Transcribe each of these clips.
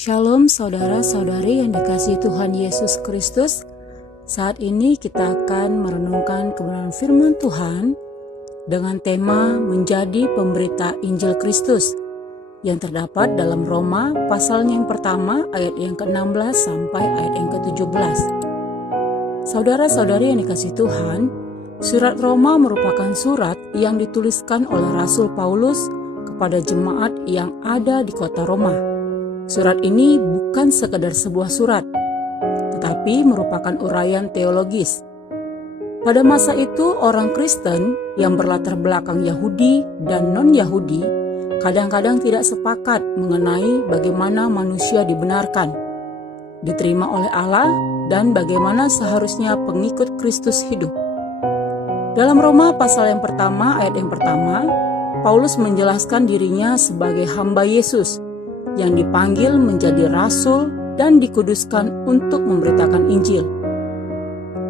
Shalom saudara-saudari yang dikasihi Tuhan Yesus Kristus. Saat ini kita akan merenungkan kebenaran firman Tuhan dengan tema menjadi pemberita Injil Kristus yang terdapat dalam Roma pasalnya yang pertama ayat yang ke-16 sampai ayat yang ke-17. Saudara-saudari yang dikasihi Tuhan, surat Roma merupakan surat yang dituliskan oleh Rasul Paulus kepada jemaat yang ada di kota Roma. Surat ini bukan sekedar sebuah surat, tetapi merupakan uraian teologis. Pada masa itu, orang Kristen yang berlatar belakang Yahudi dan non-Yahudi kadang-kadang tidak sepakat mengenai bagaimana manusia dibenarkan, diterima oleh Allah, dan bagaimana seharusnya pengikut Kristus hidup. Dalam Roma pasal yang pertama, ayat yang pertama, Paulus menjelaskan dirinya sebagai hamba Yesus yang dipanggil menjadi rasul dan dikuduskan untuk memberitakan Injil.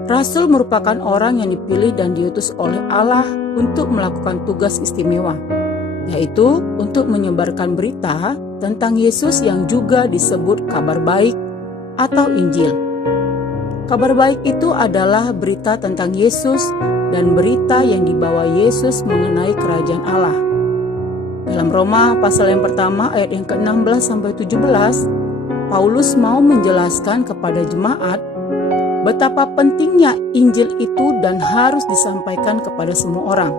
Rasul merupakan orang yang dipilih dan diutus oleh Allah untuk melakukan tugas istimewa, yaitu untuk menyebarkan berita tentang Yesus yang juga disebut kabar baik atau Injil. Kabar baik itu adalah berita tentang Yesus dan berita yang dibawa Yesus mengenai kerajaan Allah. Dalam Roma pasal yang pertama ayat yang ke-16 sampai 17, Paulus mau menjelaskan kepada jemaat betapa pentingnya Injil itu dan harus disampaikan kepada semua orang.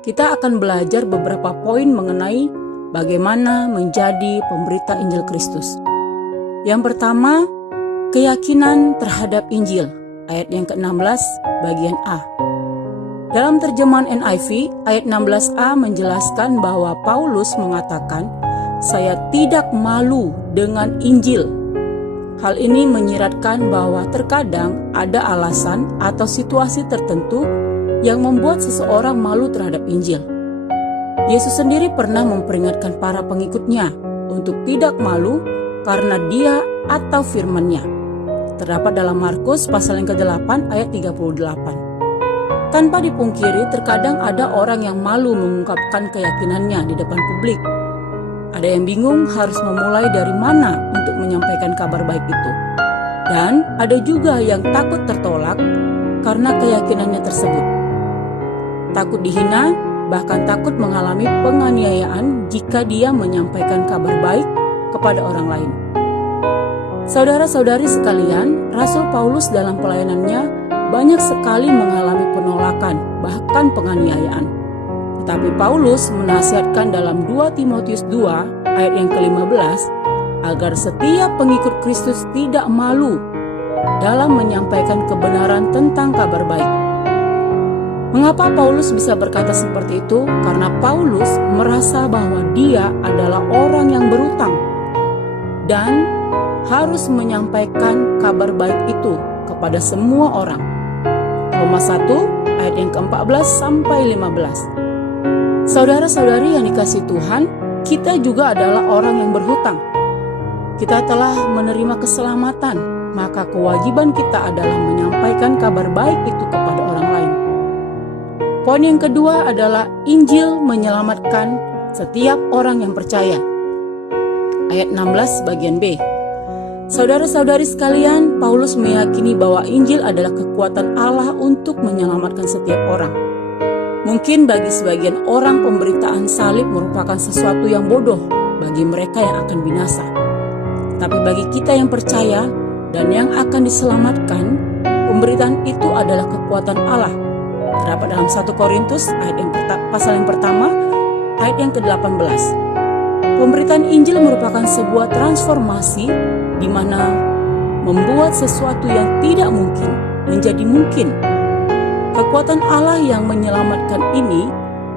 Kita akan belajar beberapa poin mengenai bagaimana menjadi pemberita Injil Kristus. Yang pertama, keyakinan terhadap Injil, ayat yang ke-16 bagian A. Dalam terjemahan NIV, ayat 16a menjelaskan bahwa Paulus mengatakan, "Saya tidak malu dengan Injil." Hal ini menyiratkan bahwa terkadang ada alasan atau situasi tertentu yang membuat seseorang malu terhadap Injil. Yesus sendiri pernah memperingatkan para pengikutnya untuk tidak malu karena Dia atau firman-Nya. Terdapat dalam Markus pasal yang ke-8 ayat 38. Tanpa dipungkiri, terkadang ada orang yang malu mengungkapkan keyakinannya di depan publik. Ada yang bingung harus memulai dari mana untuk menyampaikan kabar baik itu. Dan ada juga yang takut tertolak karena keyakinannya tersebut. Takut dihina, bahkan takut mengalami penganiayaan jika dia menyampaikan kabar baik kepada orang lain. Saudara-saudari sekalian, Rasul Paulus dalam pelayanannya banyak sekali mengalami penolakan, bahkan penganiayaan. Tetapi Paulus menasihatkan dalam 2 Timotius 2 ayat yang ke-15 agar setiap pengikut Kristus tidak malu dalam menyampaikan kebenaran tentang kabar baik. Mengapa Paulus bisa berkata seperti itu? Karena Paulus merasa bahwa dia adalah orang yang berutang dan harus menyampaikan kabar baik itu kepada semua orang. Roma 1 ayat yang ke-14 sampai 15. Saudara-saudari yang dikasihi Tuhan, kita juga adalah orang yang berhutang. Kita telah menerima keselamatan, maka kewajiban kita adalah menyampaikan kabar baik itu kepada orang lain. Poin yang kedua adalah Injil menyelamatkan setiap orang yang percaya. Ayat 16 bagian B. Saudara-saudari sekalian, Paulus meyakini bahwa Injil adalah kekuatan Allah untuk menyelamatkan setiap orang. Mungkin bagi sebagian orang pemberitaan salib merupakan sesuatu yang bodoh bagi mereka yang akan binasa. Tapi bagi kita yang percaya dan yang akan diselamatkan, pemberitaan itu adalah kekuatan Allah. Terdapat dalam 1 Korintus pasal yang pertama ayat yang ke-18. Pemberitaan Injil merupakan sebuah transformasi di mana membuat sesuatu yang tidak mungkin menjadi mungkin. Kekuatan Allah yang menyelamatkan ini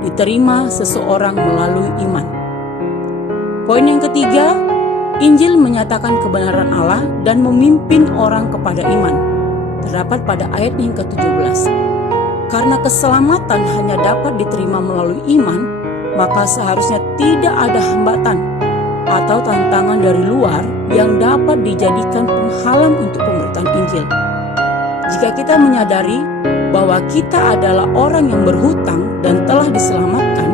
diterima seseorang melalui iman. Poin yang ketiga, Injil menyatakan kebenaran Allah dan memimpin orang kepada iman. Terdapat pada ayat yang ke-17. Karena keselamatan hanya dapat diterima melalui iman, maka seharusnya tidak ada hambatan atau tantangan dari luar yang dapat dijadikan penghalang untuk pemberitaan Injil. Jika kita menyadari bahwa kita adalah orang yang berhutang dan telah diselamatkan,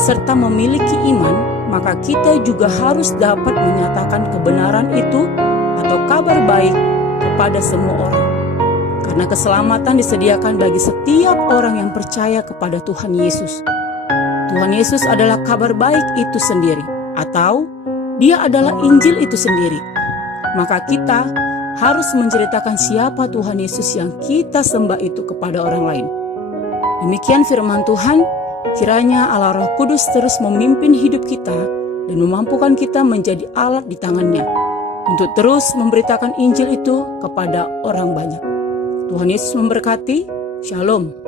serta memiliki iman, maka kita juga harus dapat menyatakan kebenaran itu atau kabar baik kepada semua orang. Karena keselamatan disediakan bagi setiap orang yang percaya kepada Tuhan Yesus. Tuhan Yesus adalah kabar baik itu sendiri, atau Dia adalah Injil itu sendiri. Maka kita harus menceritakan siapa Tuhan Yesus yang kita sembah itu kepada orang lain. Demikian firman Tuhan, kiranya Allah Roh Kudus terus memimpin hidup kita dan memampukan kita menjadi alat di tangan-Nya untuk terus memberitakan Injil itu kepada orang banyak. Tuhan Yesus memberkati. Shalom.